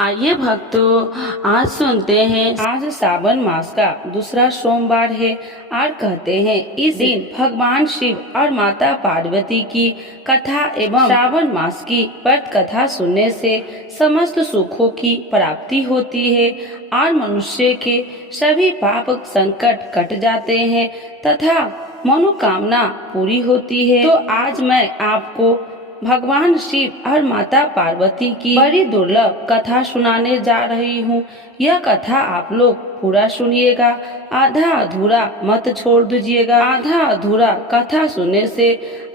आइए भक्तों, आज सुनते हैं। आज सावन मास का दूसरा सोमवार है और कहते हैं इस दिन भगवान शिव और माता पार्वती की कथा एवं श्रावण मास की व्रत कथा सुनने से समस्त सुखों की प्राप्ति होती है और मनुष्य के सभी पाप संकट कट जाते हैं तथा मनोकामना पूरी होती है। तो आज मैं आपको भगवान शिव और माता पार्वती की बड़ी दुर्लभ कथा सुनाने जा रही हूँ। यह कथा आप लोग पूरा सुनिएगा, आधा अधूरा मत छोड़ दीजिएगा। आधा अधूरा कथा सुनने से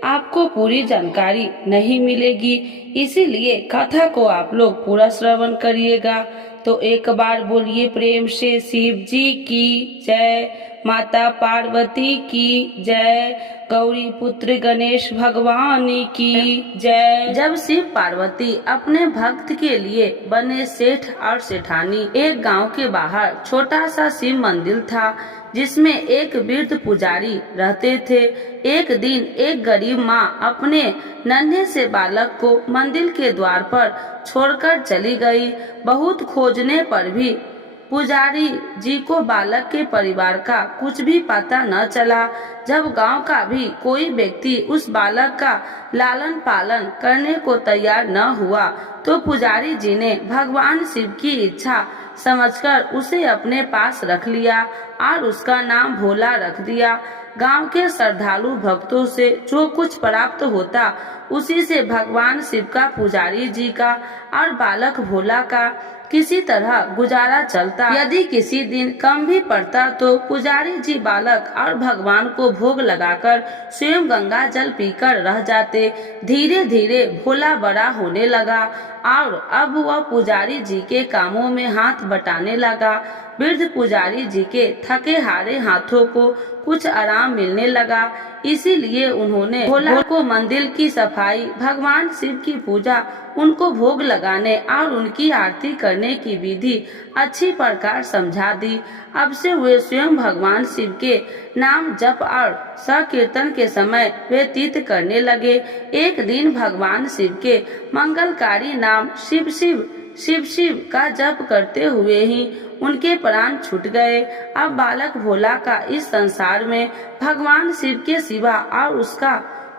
आपको पूरी जानकारी नहीं मिलेगी, इसीलिए कथा को आप लोग पूरा श्रवण करिएगा। तो एक बार बोलिए प्रेम से शिव जी की जय, माता पार्वती की जय, गौरी पुत्र गणेश भगवान की जय। जब शिव पार्वती अपने भक्त के लिए बने सेठ और सेठानी, एक गांव के बाहर छोटा सा शिव मंदिर था जिसमें एक वृद्ध पुजारी रहते थे। एक दिन एक गरीब माँ अपने नन्हे से बालक को मंदिर के द्वार पर छोड़कर चली गई। बहुत खोजने पर भी पुजारी जी को बालक के परिवार का कुछ भी पता न चला। जब गांव का भी कोई व्यक्ति उस बालक का लालन पालन करने को तैयार न हुआ तो पुजारी जी ने भगवान शिव की इच्छा समझकर उसे अपने पास रख लिया और उसका नाम भोला रख दिया। गांव के श्रद्धालु भक्तों से जो कुछ प्राप्त होता उसी से भगवान शिव का, पुजारी जी का और बालक भोला का किसी तरह गुजारा चलता। यदि किसी दिन कम भी पड़ता तो पुजारी जी बालक और भगवान को भोग लगाकर स्वयं गंगा जल पीकर रह जाते। धीरे धीरे भोला बड़ा होने लगा और अब वह पुजारी जी के कामों में हाथ बटाने लगा। वृद्ध पुजारी जी के थके हारे हाथों को कुछ आराम मिलने लगा, इसीलिए उन्होंने भोला को मंदिर की सफाई, भगवान शिव की पूजा, उनको भोग लगाने और उनकी आरती करने की विधि अच्छी प्रकार समझा दी। अब से वे स्वयं भगवान शिव के नाम जप और संकीर्तन के समय व्यतीत करने लगे। एक दिन भगवान शिव के मंगलकारी नाम शिव शिव शिव शिव का जप करते हुए ही उनके प्राण छूट गए। अब बालक भोला का इस संसार में भगवान शिव के सिवा और उसका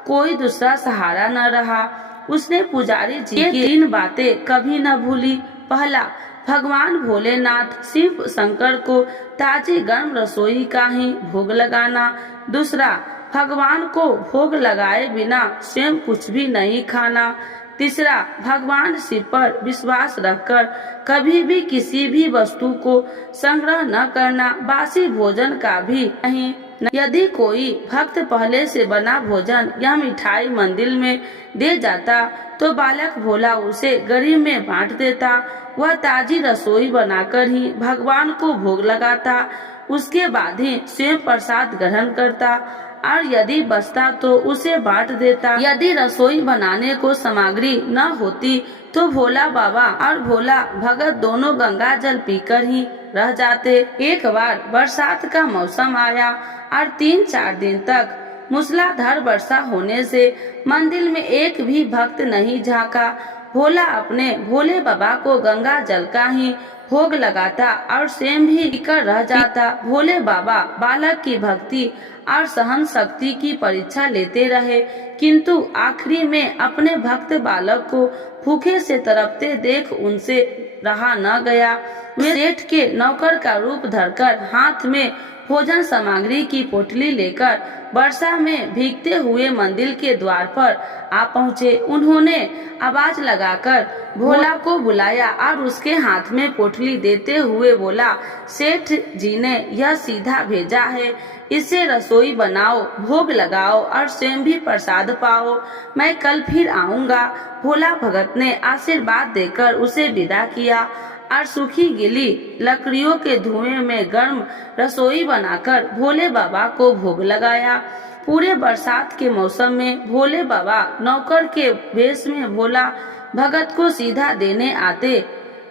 कोई दूसरा सहारा न रहा। उसने पुजारी जी की 3 बातें कभी न भूली। पहला, भगवान भोलेनाथ शिव शंकर को ताजी गर्म रसोई का ही भोग लगाना। दूसरा, भगवान को भोग लगाए बिना स्वयं कुछ भी नहीं खाना। तीसरा, भगवान शिव पर विश्वास रखकर कभी भी किसी भी वस्तु को संग्रह न करना, बासी भोजन का भी नहीं। यदि कोई भक्त पहले से बना भोजन या मिठाई मंदिर में दे जाता तो बालक भोला उसे गरीब में बांट देता। वह ताजी रसोई बनाकर ही भगवान को भोग लगाता, उसके बाद ही स्वयं प्रसाद ग्रहण करता और यदि बचता तो उसे बांट देता। यदि रसोई बनाने को सामग्री न होती तो भोला बाबा और भोला भगत दोनों गंगा जल पीकर ही रह जाते। एक बार बरसात का मौसम आया और 3-4 दिन तक मूसलाधार वर्षा होने से मंदिर में एक भी भक्त नहीं झांका। भोला अपने भोले बाबा को गंगा जल का ही भोग लगाता और स्वयं भी पीकर रह जाता। भोले बाबा बालक की भक्ति और सहन शक्ति की परीक्षा लेते रहे, किंतु आखिरी में अपने भक्त बालक को भूखे से तड़पते देख उनसे रहा न गया। वे सेठ के नौकर का रूप धरकर हाथ में भोजन सामग्री की पोटली लेकर वर्षा में भीगते हुए मंदिर के द्वार पर आ पहुँचे। उन्होंने आवाज लगाकर भोला को बुलाया और उसके हाथ में पोटली देते हुए बोला, सेठ जी ने यह सीधा भेजा है, इससे रसोई बनाओ, भोग लगाओ और स्वयं भी प्रसाद पाओ। मैं कल फिर आऊँगा। भोला भगत ने आशीर्वाद देकर उसे विदा किया और सूखी गीली लकड़ियों के धुएं में गर्म रसोई बनाकर भोले बाबा को भोग लगाया। पूरे बरसात के मौसम में भोले बाबा नौकर के वेश में भोला भगत को सीधा देने आते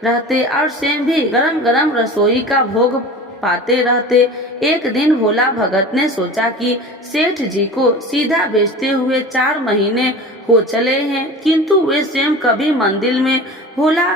रहते और स्वयं भी गरम गरम रसोई का भोग पाते रहते। एक दिन भोला भगत ने सोचा कि सेठ जी को सीधा बेचते हुए 4 महीने हो चले हैं, किंतु वे स्वयं कभी मंदिर में भोला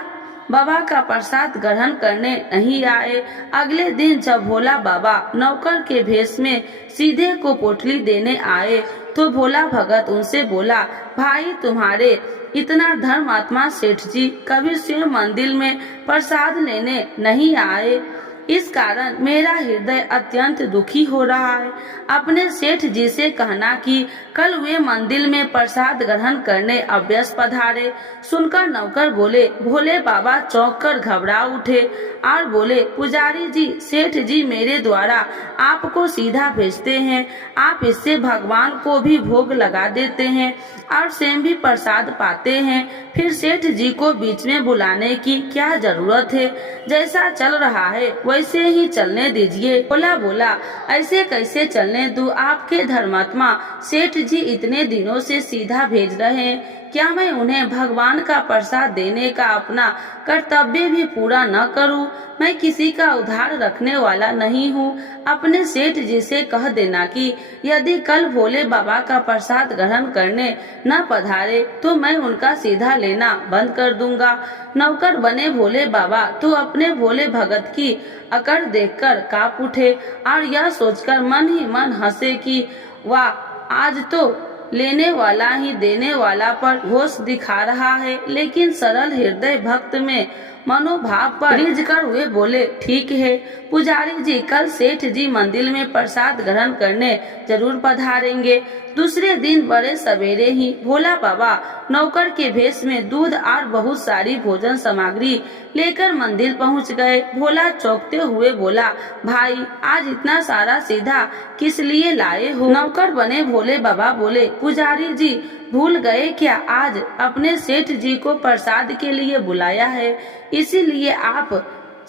बाबा का प्रसाद ग्रहण करने नहीं आए। अगले दिन जब भोला बाबा नौकर के भेष में सीधे को पोटली देने आए तो भोला भगत उनसे बोला, भाई तुम्हारे इतना धर्मात्मा सेठ जी कभी स्वयं मंदिर में प्रसाद लेने नहीं आए, इस कारण मेरा हृदय अत्यंत दुखी हो रहा है। अपने सेठ जी से कहना कि कल वे मंदिर में प्रसाद ग्रहण करने अवश्य पधारे। सुनकर नौकर बोले, भोले बाबा चौंक कर घबरा उठे और बोले, पुजारी जी, सेठ जी मेरे द्वारा आपको सीधा भेजते हैं, आप इससे भगवान को भी भोग लगा देते हैं और स्वयं भी प्रसाद पाते हैं, फिर सेठ जी को बीच में बुलाने की क्या जरूरत है, जैसा चल रहा है वैसे ही चलने दीजिए। भोला बोला, ऐसे कैसे चलने दूं, आपके धर्मात्मा सेठ जी इतने दिनों से सीधा भेज रहे हैं, क्या मैं उन्हें भगवान का प्रसाद देने का अपना कर्तव्य भी पूरा न करूं? मैं किसी का उधार रखने वाला नहीं हूं। अपने सेठ जी से कह देना कि यदि कल भोले बाबा का प्रसाद ग्रहण करने न पधारे तो मैं उनका सीधा लेना बंद कर दूंगा। नौकर बने भोले बाबा तो अपने भोले भगत की अकड़ देखकर कांप उठे और यह सोचकर मन ही मन हंसे कि वाह, आज तो लेने वाला ही देने वाला पर होश दिखा रहा है। लेकिन सरल हृदय भक्त में मनोभाव पर रिझ कर वे बोले, ठीक है पुजारी जी, कल सेठ जी मंदिर में प्रसाद ग्रहण करने जरूर पधारेंगे। दूसरे दिन बड़े सवेरे ही भोला बाबा नौकर के भेष में दूध और बहुत सारी भोजन सामग्री लेकर मंदिर पहुंच गए। भोला चौंकते हुए बोला, भाई आज इतना सारा सीधा किस लिए लाए हो? नौकर बने भोले बाबा बोले, पुजारी जी भूल गए क्या, आज अपने सेठ जी को प्रसाद के लिए बुलाया है, इसीलिए आप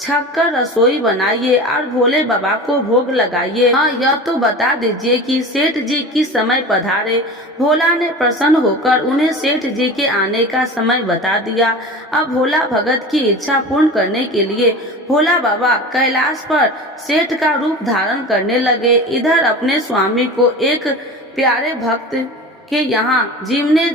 छक कर रसोई बनाइए और भोले बाबा को भोग लगाइए। हाँ, यह तो बता दीजिए कि सेठ जी किस समय पधारे। भोला ने प्रसन्न होकर उन्हें सेठ जी के आने का समय बता दिया। अब भोला भगत की इच्छा पूर्ण करने के लिए भोला बाबा कैलाश पर सेठ का रूप धारण करने लगे। इधर अपने स्वामी को एक प्यारे भक्त के यहाँ जीवने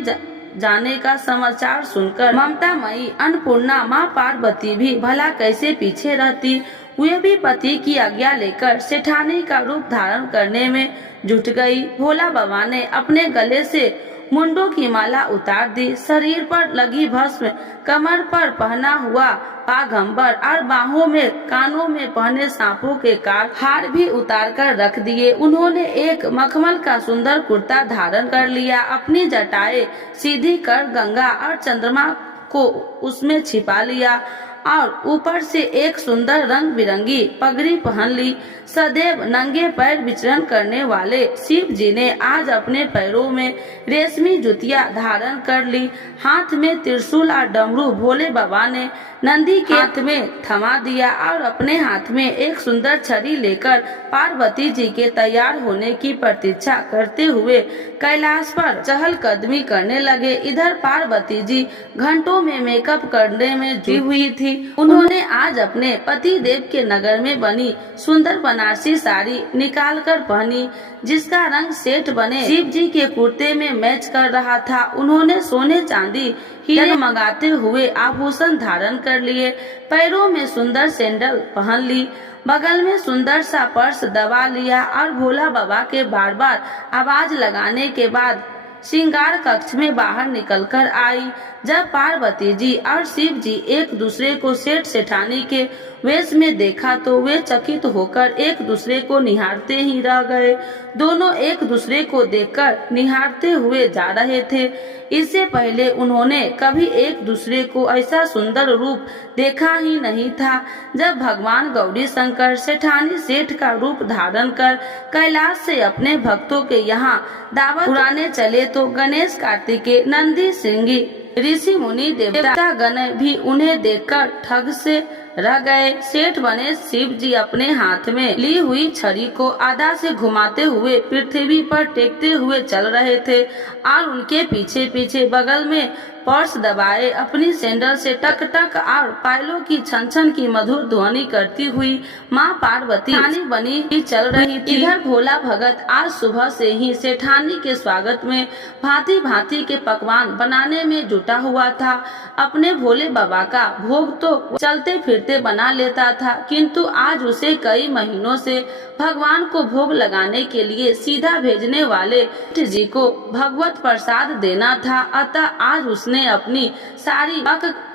जाने का समाचार सुनकर ममतामयी अन्नपूर्णा माँ पार्वती भी भला कैसे पीछे रहती। वे भी पति की आज्ञा लेकर सेठानी का रूप धारण करने में जुट गई। भोला बाबा ने अपने गले से मुंडों की माला उतार दी, शरीर पर लगी भस्म, कमर पर पहना हुआ पागंबर और बाहों में कानों में पहने सांपों के काट हार भी उतार कर रख दिए। उन्होंने एक मखमल का सुंदर कुर्ता धारण कर लिया, अपनी जटाएं सीधी कर गंगा और चंद्रमा को उसमें छिपा लिया और ऊपर से एक सुंदर रंग बिरंगी पगड़ी पहन ली। सदैव नंगे पैर विचरण करने वाले शिव जी ने आज अपने पैरों में रेशमी जुतियां धारण कर ली। हाथ में त्रिशूल और डमरू भोले बाबा ने नंदी के हाथ में थमा दिया और अपने हाथ में एक सुंदर छड़ी लेकर पार्वती जी के तैयार होने की प्रतीक्षा करते हुए कैलाश पर चहलकदमी करने लगे। इधर पार्वती जी घंटों में मेकअप करने में जुटी हुई थी। उन्होंने आज अपने पति देव के नगर में बनी सुंदर बनारसी साड़ी निकाल कर पहनी, जिसका रंग सेठ बने शिव जी के कुर्ते में मैच कर रहा था। उन्होंने सोने चांदी हीरे मंगाते हुए आभूषण धारण कर लिए, पैरों में सुंदर सैंडल पहन ली, बगल में सुंदर सा पर्स दबा लिया और भोला बाबा के बार बार आवाज लगाने के बाद श्रृंगार कक्ष में बाहर निकलकर आई। जब पार्वती जी और शिव जी एक दूसरे को सेठ सेठानी के वेश में देखा तो वे चकित होकर एक दूसरे को निहारते ही रह गए। दोनों एक दूसरे को देखकर निहारते हुए जा रहे थे। इससे पहले उन्होंने कभी एक दूसरे को ऐसा सुंदर रूप देखा ही नहीं था। जब भगवान गौरी शंकर सेठानी सेठ का रूप धारण कर कैलाश से अपने भक्तों के यहाँ दावत उड़ाने चले तो गणेश, कार्तिकेय, नंदी, श्रृंगी, ऋषि मुनि देवता गण भी उन्हें देखकर ठग से रह गए। सेठ बने शिव जी अपने हाथ में ली हुई छड़ी को आधा से घुमाते हुए पृथ्वी पर टेकते हुए चल रहे थे और उनके पीछे पीछे बगल में पर्स दबाए, अपनी सैंडल से टक टक और पायलों की छन छन की मधुर ध्वनि करती हुई माँ पार्वती सेठानी बनी ही चल रही थी। इधर भोला भगत आज सुबह से ही सेठानी के स्वागत में भांति भांति के पकवान बनाने में जुटा हुआ था। अपने भोले बाबा का भोग तो चलते फिरते बना लेता था, किंतु आज उसे कई महीनों से भगवान को भोग लगाने के लिए सीधा भेजने वाले सेठ जी को भगवत प्रसाद देना था। अतः आज उसने अपनी सारी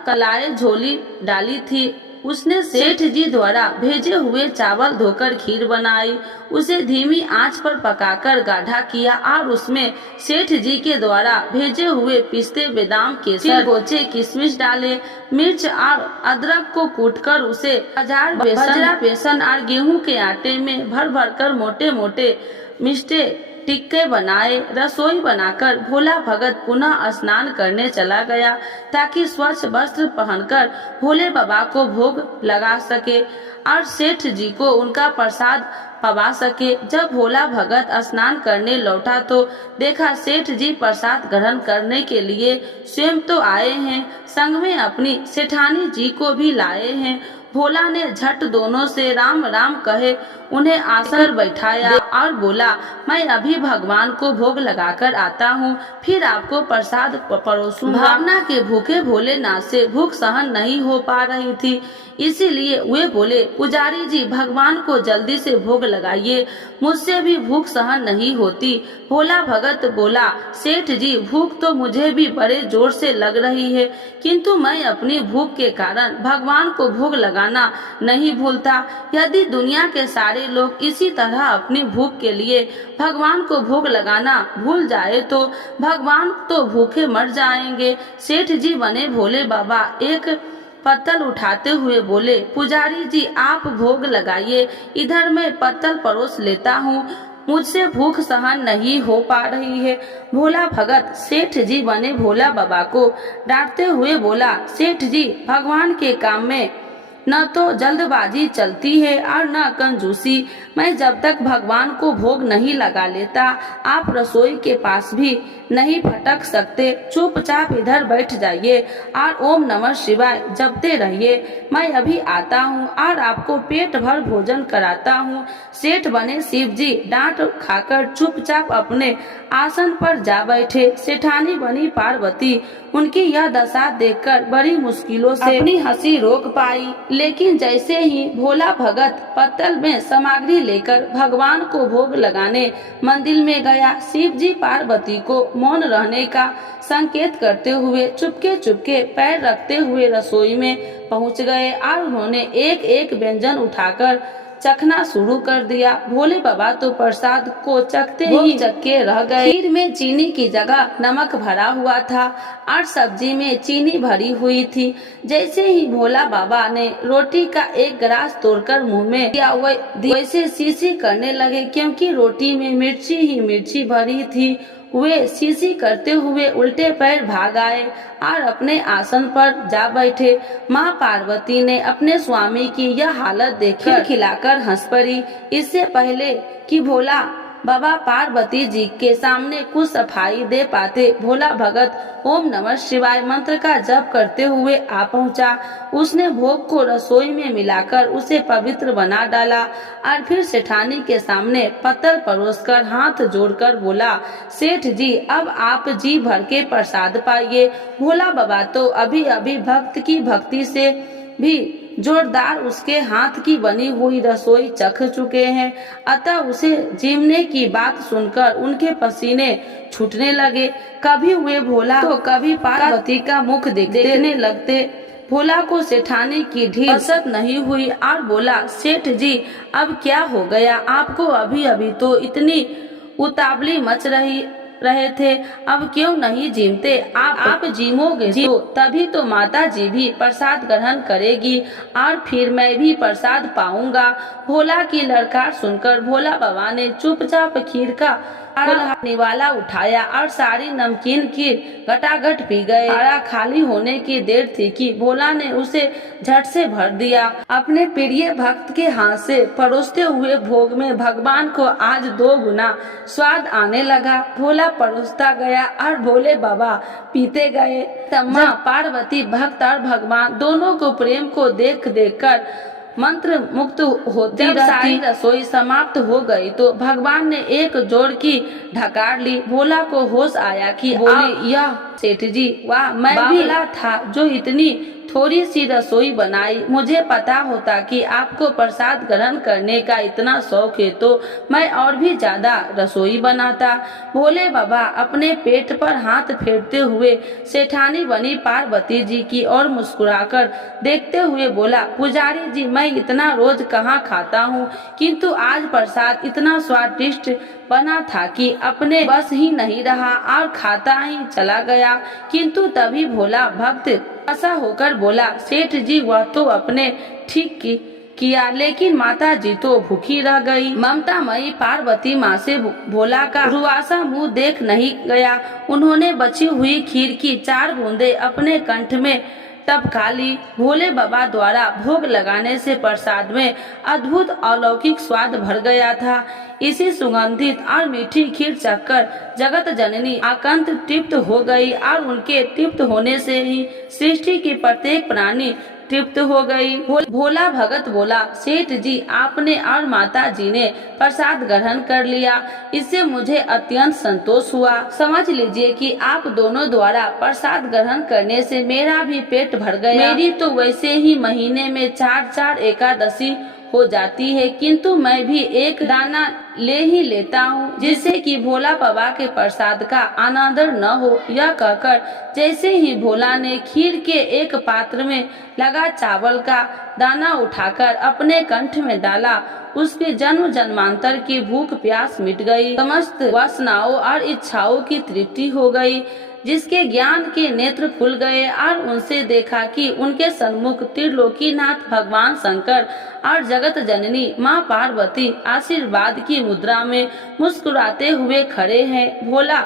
कलाएं झोली डाली थी। उसने सेठ जी द्वारा भेजे हुए चावल धोकर खीर बनाई, उसे धीमी आंच पर पकाकर गाढ़ा किया और उसमें सेठ जी के द्वारा भेजे हुए पिस्ते, बादाम, केसर, गोचे, किशमिश डाले। मिर्च और अदरक को कूटकर उसे बजरा, बेसन और गेहूं के आटे में भर भर कर मोटे मोटे मिष्टे टिक्के बनाए। रसोई बनाकर भोला भगत पुनः स्नान करने चला गया ताकि स्वच्छ वस्त्र पहनकर भोले बाबा को भोग लगा सके और सेठ जी को उनका प्रसाद पवा सके। जब भोला भगत स्नान करने लौटा तो देखा सेठ जी प्रसाद ग्रहण करने के लिए स्वयं तो आए हैं, संग में अपनी सेठानी जी को भी लाए हैं। भोला ने झट दोनों से राम राम कहे उन्हें आसन पर बैठाया और बोला, मैं अभी भगवान को भोग लगाकर आता हूँ, फिर आपको प्रसाद परोसूंगा। भावना के भूखे भोलेनाथ से भूख सहन नहीं हो पा रही थी, इसीलिए वे बोले, पुजारी जी भगवान को जल्दी से भोग लगाइए, मुझसे भी भूख सहन नहीं होती। भोला भगत बोला, सेठ जी भूख तो मुझे भी बड़े जोर से लग रही है, किंतु मैं अपनी भूख के कारण भगवान को भोग लगाना नहीं भूलता। यदि दुनिया के सारे लोग इसी तरह अपनी भूख के लिए भगवान को भोग लगाना भूल जाए तो भगवान तो भूखे मर जाएंगे। सेठ जी बने भोले बाबा एक पत्तल उठाते हुए बोले, पुजारी जी आप भोग लगाइए, इधर मैं पत्तल परोस लेता हूँ, मुझसे भूख सहन नहीं हो पा रही है। भोला भगत सेठ जी बने भोला बाबा को डांटते हुए बोला, सेठ जी भगवान के काम में न तो जल्दबाजी चलती है और न कंजूसी। मैं जब तक भगवान को भोग नहीं लगा लेता आप रसोई के पास भी नहीं फटक सकते। चुपचाप इधर बैठ जाइए और ओम नमः शिवाय जपते रहिए। मैं अभी आता हूँ और आपको पेट भर भोजन कराता हूँ। सेठ बने शिव जी डांट खाकर चुपचाप अपने आसन पर जा बैठे। सेठानी बनी पार्वती उनकी यह दशा देखकर बड़ी मुश्किलों से अपनी हंसी रोक पाई, लेकिन जैसे ही भोला भगत पत्तल में सामग्री लेकर भगवान को भोग लगाने मंदिर में गया, शिव जी पार्वती को मौन रहने का संकेत करते हुए चुपके चुपके पैर रखते हुए रसोई में पहुंच गए और उन्होंने एक एक व्यंजन उठाकर चखना शुरू कर दिया। भोले बाबा तो प्रसाद को चखते ही चक्के रह गए। खीर में चीनी की जगह नमक भरा हुआ था और सब्जी में चीनी भरी हुई थी। जैसे ही भोला बाबा ने रोटी का एक गिलास तोड़कर मुंह में दिया वैसे शीशी करने लगे, क्योंकि रोटी में मिर्ची ही मिर्ची भरी थी। वे शीशी करते हुए उल्टे पैर भाग आए और अपने आसन पर जा बैठे। माँ पार्वती ने अपने स्वामी की यह हालत देखकर खिलाकर हंस पड़ी। इससे पहले कि भोला बाबा पार्वती जी के सामने कुछ सफाई दे पाते, भोला भगत ओम नमः शिवाय मंत्र का जप करते हुए आ पहुंचा। उसने भोग को रसोई में मिलाकर उसे पवित्र बना डाला और फिर सेठानी के सामने पत्तल परोसकर हाथ जोड़कर बोला, सेठ जी अब आप जी भर के प्रसाद पाइए। भोला बाबा तो अभी अभी भक्त की भक्ति से भी जोरदार उसके हाथ की बनी हुई रसोई चख चुके हैं, अतः उसे जीमने की बात सुनकर उनके पसीने छूटने लगे। कभी वे भोला तो कभी पार्वती का मुख देखने लगते। भोला को सेठानी की ढील असर नहीं हुई और बोला, सेठ जी अब क्या हो गया आपको? अभी अभी तो इतनी उतावली मच रहे थे, अब क्यों नहीं जीमते? आप जीमोगे तो तभी तो माता जी भी प्रसाद ग्रहण करेगी और फिर मैं भी प्रसाद पाऊंगा। भोला की लड़कार सुनकर भोला बाबा ने चुपचाप खीर का निवाला उठाया और सारी नमकीन खीर घटाघट पी गए। आड़ा खाली होने की देर थी कि भोला ने उसे झट से भर दिया। अपने प्रिय भक्त के हाथ से परोसते हुए भोग में भगवान को आज 2 गुना स्वाद आने लगा। भोला परोसता गया और भोले बाबा पीते गए। माँ पार्वती भक्त और भगवान दोनों को प्रेम को देख कर मंत्र मुक्त होती रहती। सारी रसोई समाप्त हो गई तो भगवान ने एक जोड़ की ढकार ली। भोला को होश आया कि बोली, यह सेठ जी, वाह, मैं भी था जो इतनी थोड़ी सी रसोई बनाई। मुझे पता होता कि आपको प्रसाद ग्रहण करने का इतना शौक है तो मैं और भी ज्यादा रसोई बनाता। भोले बाबा अपने पेट पर हाथ फेरते हुए सेठानी बनी पार्वती जी की ओर मुस्कुराकर देखते हुए बोला, पुजारी जी, मैं इतना रोज कहाँ खाता हूँ, किंतु आज प्रसाद इतना स्वादिष्ट बना था कि अपने बस ही नहीं रहा और खाता ही चला गया। किंतु तभी भोला भक्त ऐसा होकर बोला, सेठ जी, वह तो अपने ठीक किया, लेकिन माता जी तो भूखी रह गई। ममतामयी पार्वती माँ से भोला का रुआसा मुंह देख नहीं गया। उन्होंने बची हुई खीर की 4 बूंदे अपने कंठ में टपका ली। भोले बाबा द्वारा भोग लगाने से प्रसाद में अद्भुत अलौकिक स्वाद भर गया था। इसी सुगंधित और मीठी खीर चखकर जगत जननी आकंत तृप्त हो गई और उनके तृप्त होने से ही सृष्टि की प्रत्येक प्राणी तृप्त हो गई। भोला भगत बोला, सेठ जी, आपने और माता जी ने प्रसाद ग्रहण कर लिया, इससे मुझे अत्यंत संतोष हुआ। समझ लीजिए कि आप दोनों द्वारा प्रसाद ग्रहण करने से मेरा भी पेट भर गया। मेरी तो वैसे ही महीने में 4 एकादशी हो जाती है, किंतु मैं भी एक दाना ले ही लेता हूँ, जिससे कि भोला बाबा के प्रसाद का अनादर न हो। यह कहकर जैसे ही भोला ने खीर के एक पात्र में लगा चावल का दाना उठाकर अपने कंठ में डाला, उसके जन्म जन्मांतर की भूख प्यास मिट गई। समस्त वासनाओं और इच्छाओं की तृप्ति हो गई। जिसके ज्ञान के नेत्र खुल गए और उनसे देखा कि उनके सन्मुख त्रिलोकीनाथ भगवान शंकर और जगत जननी माँ पार्वती आशीर्वाद की मुद्रा में मुस्कुराते हुए खड़े हैं। भोला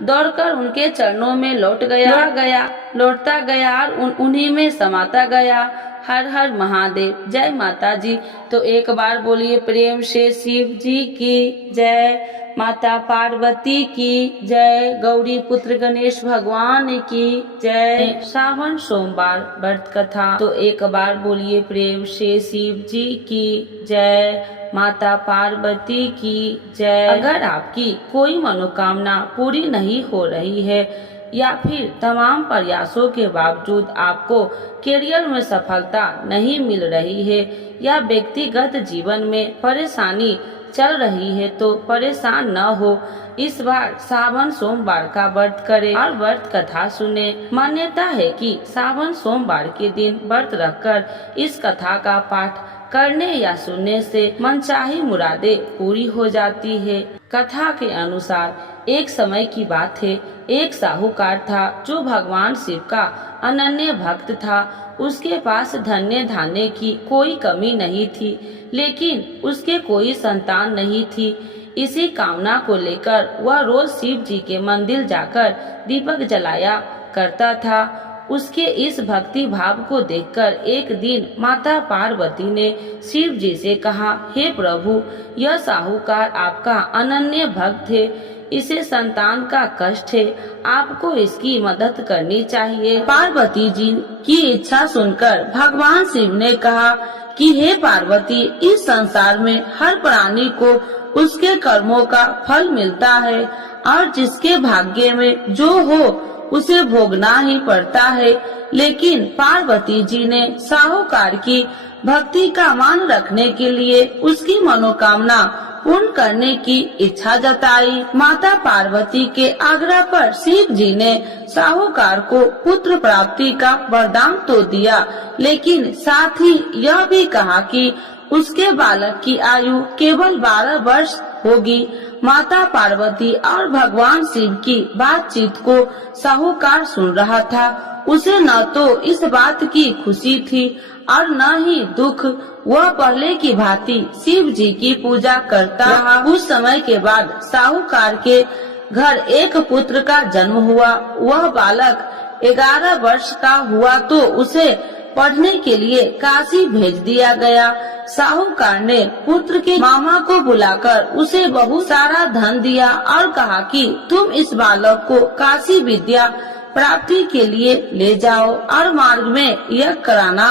दौड़कर उनके चरणों में लौटता गया और उन्हीं में समाता गया। हर हर महादेव। जय माता जी। तो एक बार बोलिए प्रेम से शिव जी की जय, माता पार्वती की जय, गौरी पुत्र गणेश भगवान की जय। श्रावण सोमवार व्रत कथा। तो एक बार बोलिए प्रेम से शिव जी की जय, माता पार्वती की जय। अगर आपकी कोई मनोकामना पूरी नहीं हो रही है या फिर तमाम प्रयासों के बावजूद आपको करियर में सफलता नहीं मिल रही है या व्यक्तिगत जीवन में परेशानी चल रही है तो परेशान न हो। इस बार सावन सोमवार का व्रत करें और व्रत कथा सुने। मान्यता है कि सावन सोमवार के दिन व्रत रखकर इस कथा का पाठ करने या सुनने से मनचाही मुरादें पूरी हो जाती है। कथा के अनुसार एक समय की बात है, एक साहूकार था जो भगवान शिव का अनन्य भक्त था। उसके पास धन्य धान्य की कोई कमी नहीं थी, लेकिन उसके कोई संतान नहीं थी। इसी कामना को लेकर वह रोज शिव जी के मंदिर जाकर दीपक जलाया करता था। उसके इस भक्ति भाव को देखकर एक दिन माता पार्वती ने शिव जी से कहा, हे प्रभु, यह साहूकार आपका अनन्य भक्त है, इसे संतान का कष्ट है, आपको इसकी मदद करनी चाहिए। पार्वती जी की इच्छा सुनकर भगवान शिव ने कहा कि हे पार्वती, इस संसार में हर प्राणी को उसके कर्मों का फल मिलता है और जिसके भाग्य में जो हो उसे भोगना ही पड़ता है। लेकिन पार्वती जी ने साहूकार की भक्ति का मान रखने के लिए उसकी मनोकामना पूर्ण करने की इच्छा जताई। माता पार्वती के आग्रह पर शिव जी ने साहूकार को पुत्र प्राप्ति का वरदान तो दिया, लेकिन साथ ही यह भी कहा कि उसके बालक की आयु केवल 12 वर्ष होगी। माता पार्वती और भगवान शिव की बातचीत को साहूकार सुन रहा था। उसे न तो इस बात की खुशी थी और न ही दुख। वह पहले की भांति शिव जी की पूजा करता रहा। कुछ समय के बाद साहूकार के घर एक पुत्र का जन्म हुआ। वह बालक 11 वर्ष का हुआ तो उसे पढ़ने के लिए काशी भेज दिया गया। साहूकार ने पुत्र के मामा को बुलाकर उसे बहुत सारा धन दिया और कहा कि तुम इस बालक को काशी विद्या प्राप्ति के लिए ले जाओ और मार्ग में यज्ञ कराना।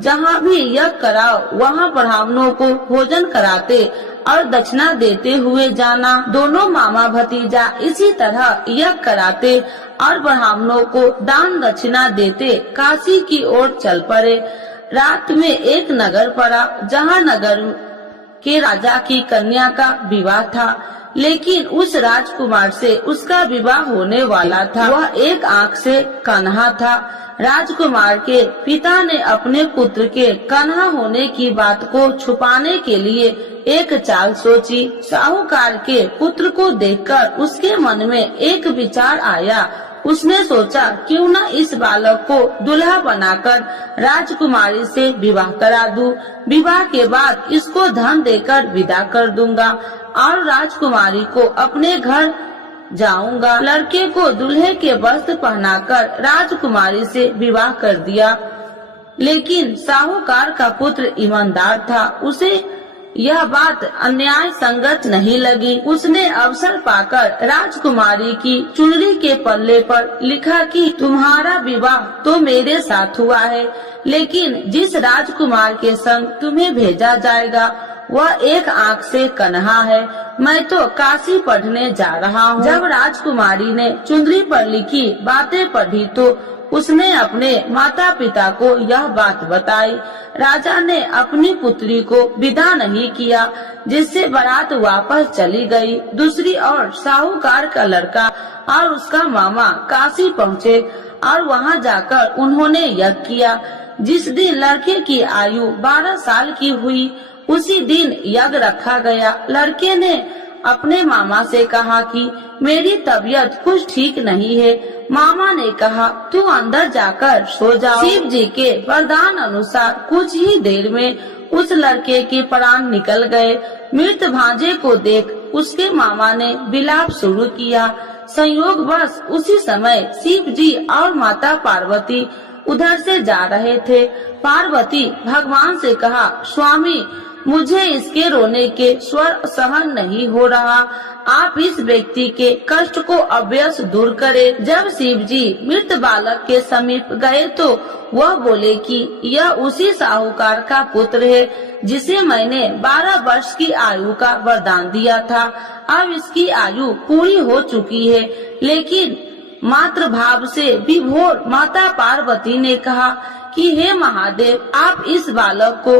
जहाँ भी यज्ञ कराओ वहाँ ब्राह्मणों को भोजन कराते और दक्षिणा देते हुए जाना। दोनों मामा भतीजा इसी तरह यज्ञ कराते और ब्राह्मणों को दान दक्षिणा देते काशी की ओर चल पड़े। रात में एक नगर पड़ा जहाँ नगर के राजा की कन्या का विवाह था, लेकिन उस राजकुमार से उसका विवाह होने वाला था। वह एक आँख से कन्हा था। राजकुमार के पिता ने अपने पुत्र के कन्हा होने की बात को छुपाने के लिए एक चाल सोची। साहूकार के पुत्र को देखकर उसके मन में एक विचार आया। उसने सोचा क्यों न इस बालक को दुल्हा बनाकर राजकुमारी से विवाह करा दूं। विवाह के बाद इसको धन देकर विदा कर दूंगा और राजकुमारी को अपने घर जाऊंगा। लड़के को दूल्हे के वस्त्र पहनाकर राजकुमारी से विवाह कर दिया। लेकिन साहूकार का पुत्र ईमानदार था। उसे यह बात अन्याय संगत नहीं लगी। उसने अवसर पाकर राजकुमारी की चुनरी के पल्ले पर लिखा कि तुम्हारा विवाह तो मेरे साथ हुआ है, लेकिन जिस राजकुमार के संग तुम्हें भेजा जाएगा वह एक आँख से कन्हा है। मैं तो काशी पढ़ने जा रहा हूँ। जब राजकुमारी ने चुनरी पर लिखी बातें पढ़ी तो उसने अपने माता पिता को यह बात बताई। राजा ने अपनी पुत्री को विदा नहीं किया, जिससे बारात वापस चली गई। दूसरी ओर साहूकार का लड़का और उसका मामा काशी पहुँचे और वहाँ जाकर उन्होंने यज्ञ किया। जिस दिन लड़के की आयु 12 साल की हुई उसी दिन यज्ञ रखा गया। लड़के ने अपने मामा से कहा कि मेरी तबीयत कुछ ठीक नहीं है। मामा ने कहा तू अंदर जाकर सो जाओ। शिव जी के वरदान अनुसार कुछ ही देर में उस लड़के के प्राण निकल गए। मृत भांजे को देख उसके मामा ने विलाप शुरू किया। संयोगवश उसी समय शिव जी और माता पार्वती उधर से जा रहे थे। पार्वती भगवान से कहा, स्वामी मुझे इसके रोने के स्वर सहन नहीं हो रहा, आप इस व्यक्ति के कष्ट को अवश्य दूर करें। जब शिव जी मृत बालक के समीप गए तो वह बोले कि यह उसी साहूकार का पुत्र है जिसे मैंने 12 वर्ष की आयु का वरदान दिया था। अब इसकी आयु पूरी हो चुकी है। लेकिन मातृ भाव से विभोर माता पार्वती ने कहा कि हे महादेव, आप इस बालक को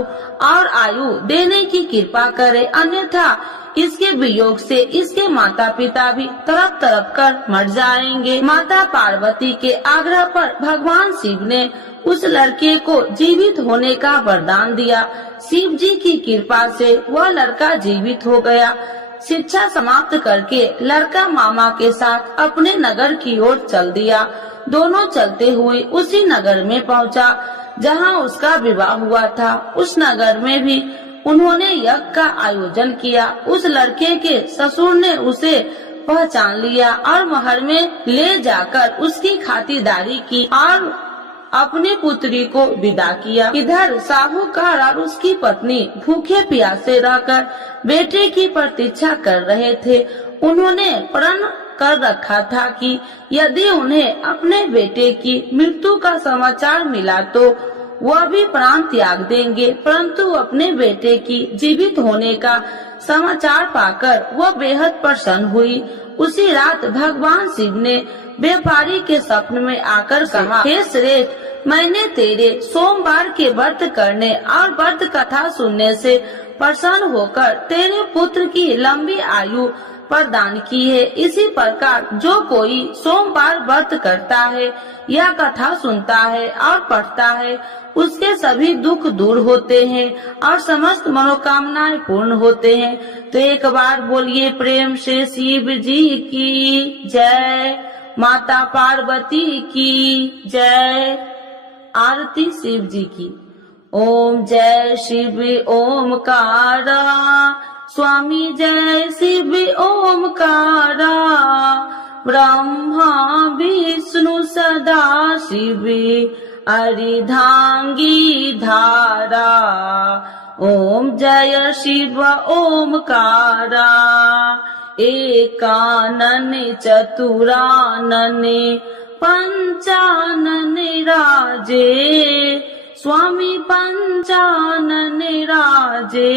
और आयु देने की कृपा करें, अन्यथा इसके वियोग से इसके माता पिता भी तड़प तड़प कर मर जाएंगे। माता पार्वती के आग्रह पर भगवान शिव ने उस लड़के को जीवित होने का वरदान दिया। शिव जी की कृपा से वह लड़का जीवित हो गया। शिक्षा समाप्त करके लड़का मामा के साथ अपने नगर की ओर चल दिया। दोनों चलते हुए उसी नगर में पहुंचा जहां उसका विवाह हुआ था। उस नगर में भी उन्होंने यज्ञ का आयोजन किया। उस लड़के के ससुर ने उसे पहचान लिया और महल में ले जाकर उसकी खातिरदारी की और अपनी पुत्री को विदा किया। इधर साहूकार और उसकी पत्नी भूखे प्यासे रहकर बेटे की प्रतीक्षा कर रहे थे। उन्होंने प्रण कर रखा था कि यदि उन्हें अपने बेटे की मृत्यु का समाचार मिला तो वह भी प्राण त्याग देंगे, परंतु अपने बेटे की जीवित होने का समाचार पाकर वह बेहद प्रसन्न हुई। उसी रात भगवान शिव ने व्यापारी के स्वप्न में आकर कहा, हे श्रेष्ठ, मैंने तेरे सोमवार के व्रत करने और व्रत कथा सुनने से प्रसन्न होकर तेरे पुत्र की लंबी आयु प्रदान की है। इसी प्रकार जो कोई सोमवार व्रत करता है या कथा सुनता है और पढ़ता है उसके सभी दुख दूर होते हैं और समस्त मनोकामनाएं पूर्ण होते हैं। तो एक बार बोलिए प्रेम से शिव जी की जय, माता पार्वती की जय। आरती शिव जी की। ओम जय शिव ओमकारा, स्वामी जय शिव ओमकारा, ब्रह्मा विष्णु सदा शिव, अर्धांगी धारा, ओम जय शिव ओमकारा। एकानन चतुरानन पंचानन राजे, स्वामी पंचानन राजे।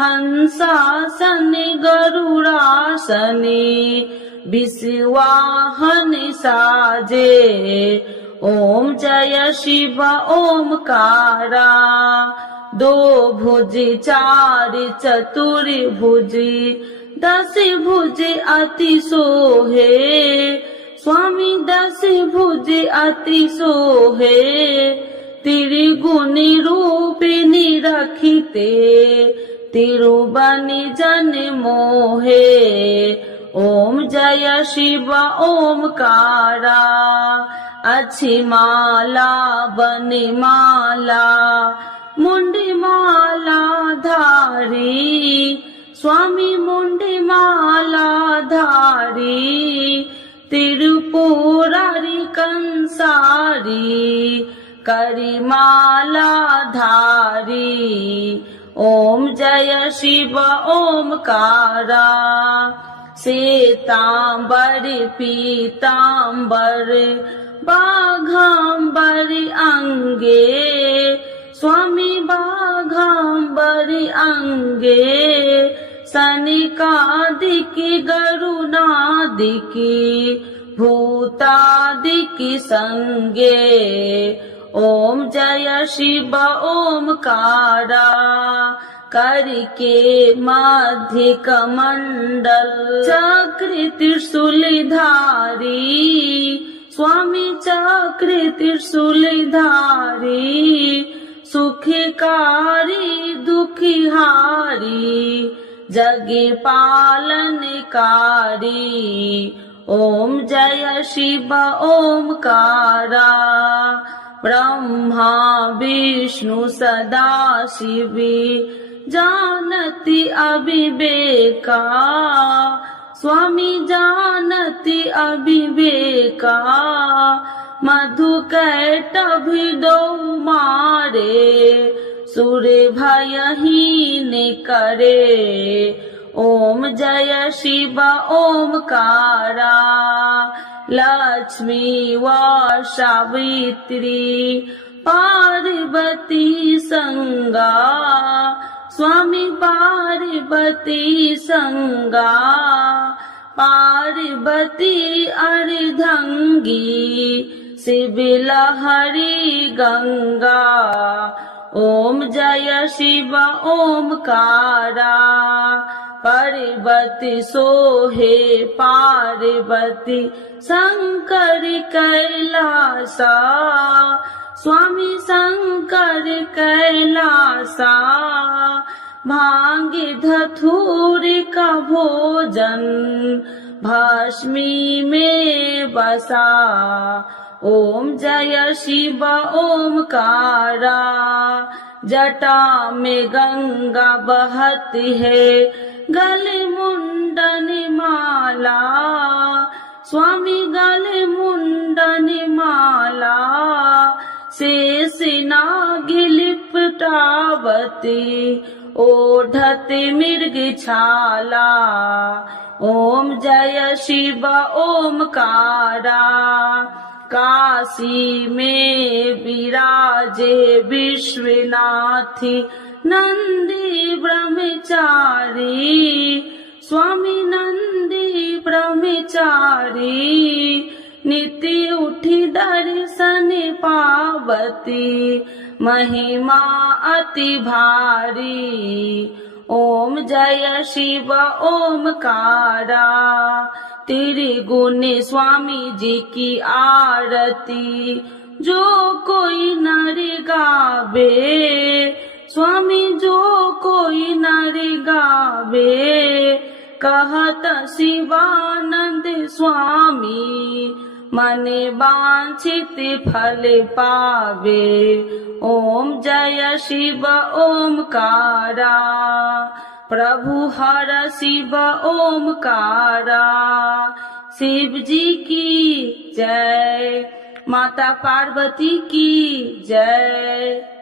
हंसासन गरुड़ासन विश्वाहन साजे। ओम जय शिव ओमकारा। दो भुज चार चतुर भुज, दस भुज अति सोहे। स्वामी दस भुज अति सोहे। त्रिगुण रूपिणी रखिते, तिरुबनि जन मोहे। ओम जय शिव ओमकारा। अच्छी माला बन माला, मुंडी माला धारी। स्वामी मुंडी माला धारी। तिरुपुरारी कंसारी, करी माला धारी। ओम जय शिव ओमकारा। श्वेतांबर पीतांबर बाघांबर अंगे। स्वामी बाघांबर अंगे। सनिकादिक गरुनादिक भूतादिक संगे। ओम जय शिव ओमकारा। करके मध्य कमंडल चक्र त्रिशूलधारी। स्वामी चक्र त्रिशूलधारी। सुखकारी दुखिहारी, जग पालनकारी। ओम जय शिव ओमकारा। ब्रह्मा विष्णु सदा शिव, जानति अविवेका। स्वामी जानति अविवेका। मधुकैटभ दो मारे, सुर भयहीन करे। ओम जय शिव ओमकारा। लक्ष्मी व सावित्री पार्वती संगा। स्वामी पार्वती संगा। पार्वती अर्धंगी, शिव लहरी गंगा। ओम जय शिव ओमकारा। पार्वती सोहे पार्वती, शंकर कैलासा। स्वामी शंकर कैलासा। भांग धतूर का भोजन, भस्मी में बसा। ओम जय शिव ओमकारा। जटा में गंगा बहती है, गले मुंडन माला। स्वामी गले मुंडन माला। शेष नाग लिपटावती, ओढ़त मृग छाला। ओम जय शिव ओमकारा। काशी में विराजे विश्वनाथ, नंदी ब्रह्मचारी। स्वामी नंदी ब्रह्मचारी। नित्य उठी दर्शन पावती, महिमा अति भारी। ओम जय शिव ओमकारा। त्रिगुण स्वामी जी की आरती, जो कोई नर गावे। स्वामी जो कोई नर गावे, कहत शिवानंद स्वामी। मन वांछित फल पावे। ओम जय शिव ओमकारा। प्रभु हर शिव ओमकारा। शिव जी की जय, माता पार्वती की जय।